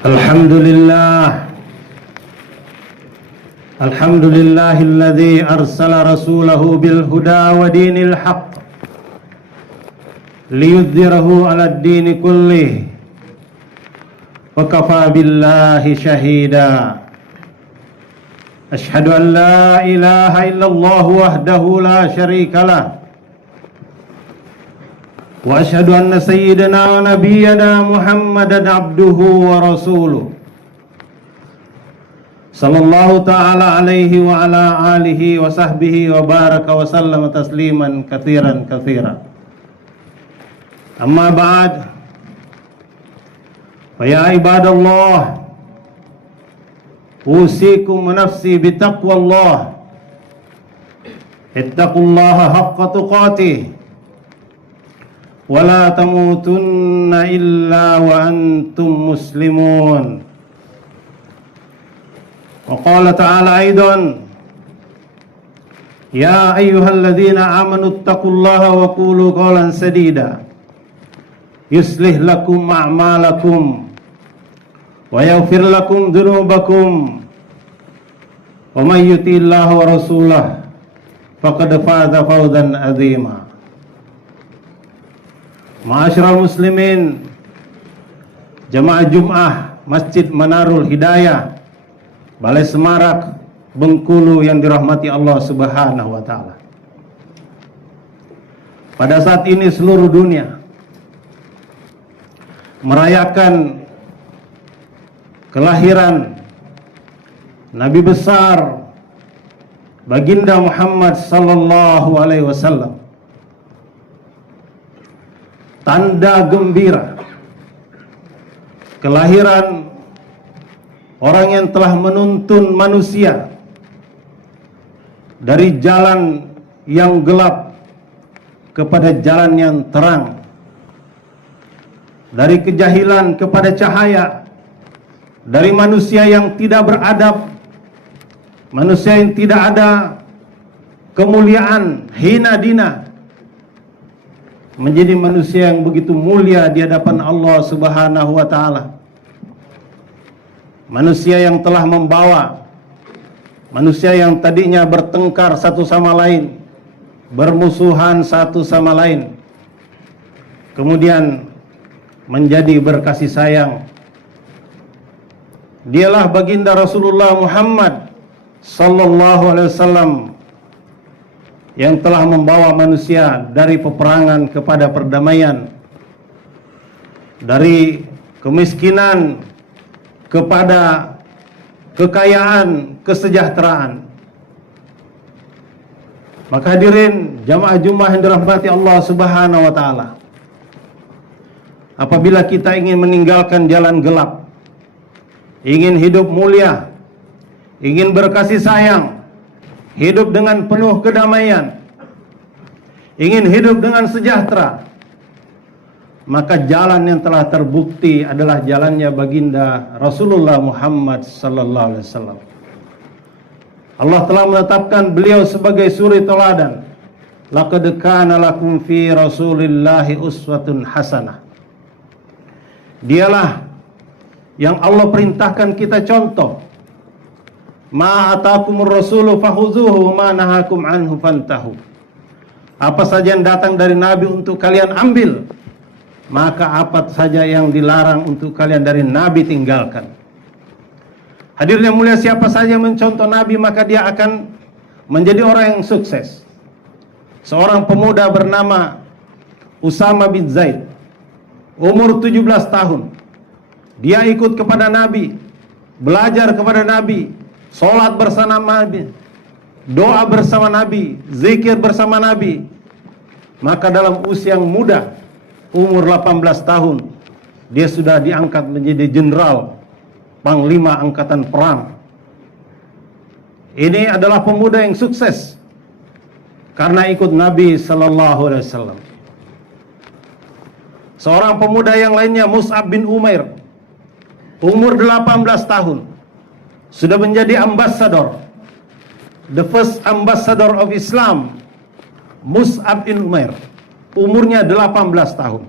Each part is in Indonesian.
Alhamdulillahilladzi arsala rasulahu bil huda wa dinil haqq liyudhhirahu 'alad dini kullih wa kafa billahi shahida. Ashhadu an la ilaha illallah wahdahu la syarikalah wa ashhadu anna sayyidana wa nabiyyana Muhammadan abduhu wa rasuluh sallallahu ta'ala alaihi wa ala alihi wa sahbihi wa baraka wa sallama tasliman katsiran katsira. Amma ba'd, fa ya ibadallah, usikum wa nafsi bitaqwallah, ittaqullaha haqqa tuqatih wa la tamutunna illa wa antum muslimun. Wa qala ta'ala aidan, ya ayyuhalladzina amanu ittaqullaha wa qulu qawlan sadida yuslih lakum a'malakum wa yaghfir lakum dhunubakum wa may yuti'illaha wa rasulahu faqad faza fawzan 'azima. Ma'asyiral muslimin, jamaah Jumat Masjid Manarul Hidayah Balai Semarak, Bengkulu yang dirahmati Allah Subhanahu wa taala. Pada saat ini seluruh dunia merayakan kelahiran Nabi besar Baginda Muhammad sallallahu alaihi wasallam. Tanda gembira kelahiran orang yang telah menuntun manusia dari jalan yang gelap kepada jalan yang terang, dari kejahilan kepada cahaya, dari manusia yang tidak beradab, manusia yang tidak ada kemuliaan, hina dina, menjadi manusia yang begitu mulia di hadapan Allah Subhanahu wa taala. Manusia yang telah membawa manusia yang tadinya bertengkar satu sama lain, bermusuhan satu sama lain, kemudian menjadi berkasih sayang. Dialah baginda Rasulullah Muhammad sallallahu alaihi wasallam yang telah membawa manusia dari peperangan kepada perdamaian, dari kemiskinan kepada kekayaan, kesejahteraan. Maka hadirin jamaah Jumat yang dirahmati Allah Subhanahu wa taala, apabila kita ingin meninggalkan jalan gelap, ingin hidup mulia, ingin berkasih sayang, hidup dengan penuh kedamaian, ingin hidup dengan sejahtera, maka jalan yang telah terbukti adalah jalannya baginda Rasulullah Muhammad sallallahu alaihi wasallam. Allah telah menetapkan beliau sebagai suri teladan. Laqad kana lakum fi Rasulillahi uswatun hasanah. Dialah yang Allah perintahkan kita contoh. Ma atakumur rasulu fakhuzuhu ma nahakum anhu fantahu. Apa saja yang datang dari Nabi untuk kalian ambil, maka apa saja yang dilarang untuk kalian dari Nabi tinggalkan. Hadirin yang mulia, siapa saja yang mencontoh Nabi maka dia akan menjadi orang yang sukses. Seorang pemuda bernama Usama bin Zaid, umur 17 tahun. Dia ikut kepada Nabi, belajar kepada Nabi, sholat bersama Nabi, doa bersama Nabi, zikir bersama Nabi. Maka dalam usia yang muda, umur 18 tahun, dia sudah diangkat menjadi jenderal, panglima angkatan perang. Ini adalah pemuda yang sukses karena ikut Nabi sallallahu alaihi wasallam. Seorang pemuda yang lainnya, Mus'ab bin Umair, umur 18 tahun, sudah menjadi ambassador, the first ambassador of Islam. Mus'ab bin Umair umurnya 18 tahun.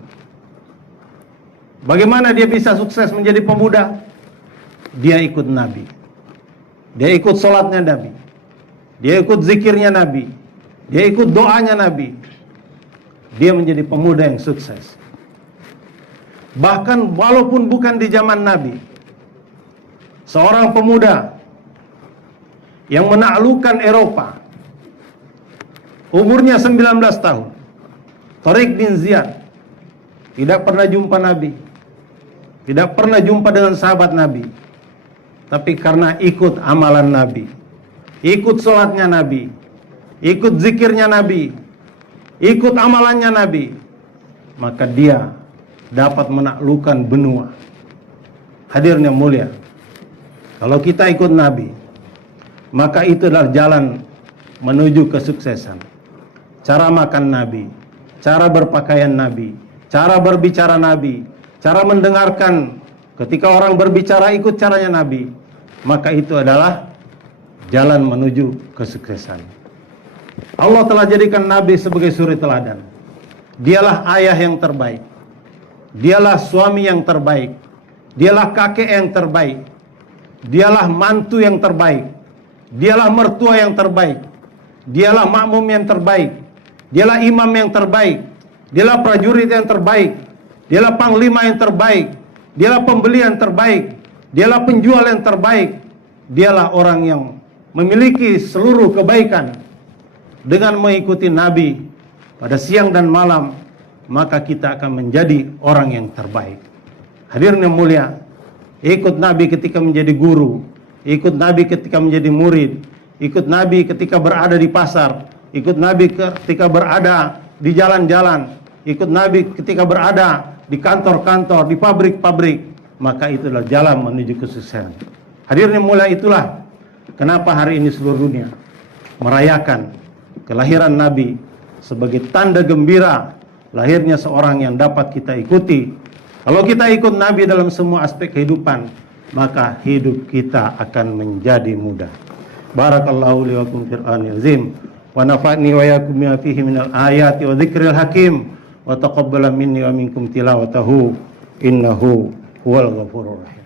Bagaimana dia bisa sukses menjadi pemuda? dia ikut Nabi. Dia ikut sholatnya Nabi. Dia ikut zikirnya Nabi. Dia ikut doanya Nabi. Dia menjadi pemuda yang sukses. Bahkan walaupun bukan di zaman Nabi, seorang pemuda yang menaklukkan Eropa, umurnya 19 tahun, Tariq bin Ziyad, tidak pernah jumpa Nabi, tidak pernah jumpa dengan sahabat Nabi, tapi karena ikut amalan Nabi, ikut sholatnya Nabi, ikut zikirnya Nabi, ikut amalannya Nabi, maka dia dapat menaklukkan benua. Hadirnya mulia, kalau kita ikut Nabi, maka itu adalah jalan menuju kesuksesan. Cara makan Nabi, cara berpakaian Nabi, cara berbicara Nabi, cara mendengarkan ketika orang berbicara ikut caranya Nabi, maka itu adalah jalan menuju kesuksesan. Allah telah jadikan Nabi sebagai suri teladan. Dialah ayah yang terbaik, dialah suami yang terbaik, dialah kakek yang terbaik, dialah mantu yang terbaik, dialah mertua yang terbaik, dialah makmum yang terbaik, dialah imam yang terbaik, dialah prajurit yang terbaik, dialah panglima yang terbaik, dialah pembeli yang terbaik, dialah penjual yang terbaik, dialah orang yang memiliki seluruh kebaikan. Dengan mengikuti Nabi pada siang dan malam, maka kita akan menjadi orang yang terbaik. Hadirin yang mulia, ikut Nabi ketika menjadi guru, ikut Nabi ketika menjadi murid, ikut Nabi ketika berada di pasar, ikut Nabi ketika berada di jalan-jalan, ikut Nabi ketika berada di kantor-kantor, di pabrik-pabrik, maka itulah jalan menuju kesuksesan. Hadirin yang mulia, itulah kenapa hari ini seluruh dunia merayakan kelahiran Nabi sebagai tanda gembira lahirnya seorang yang dapat kita ikuti. Kalau kita ikut Nabi dalam semua aspek kehidupan, maka hidup kita akan menjadi mudah. Barakallahu li wa lakum fil Qur'anil azim wa nafa'ni wa yakum bima fihi minal ayati wa dzikril hakim wa taqabbala minni wa minkum tilawatahu innahu huwal ghafurur rahim.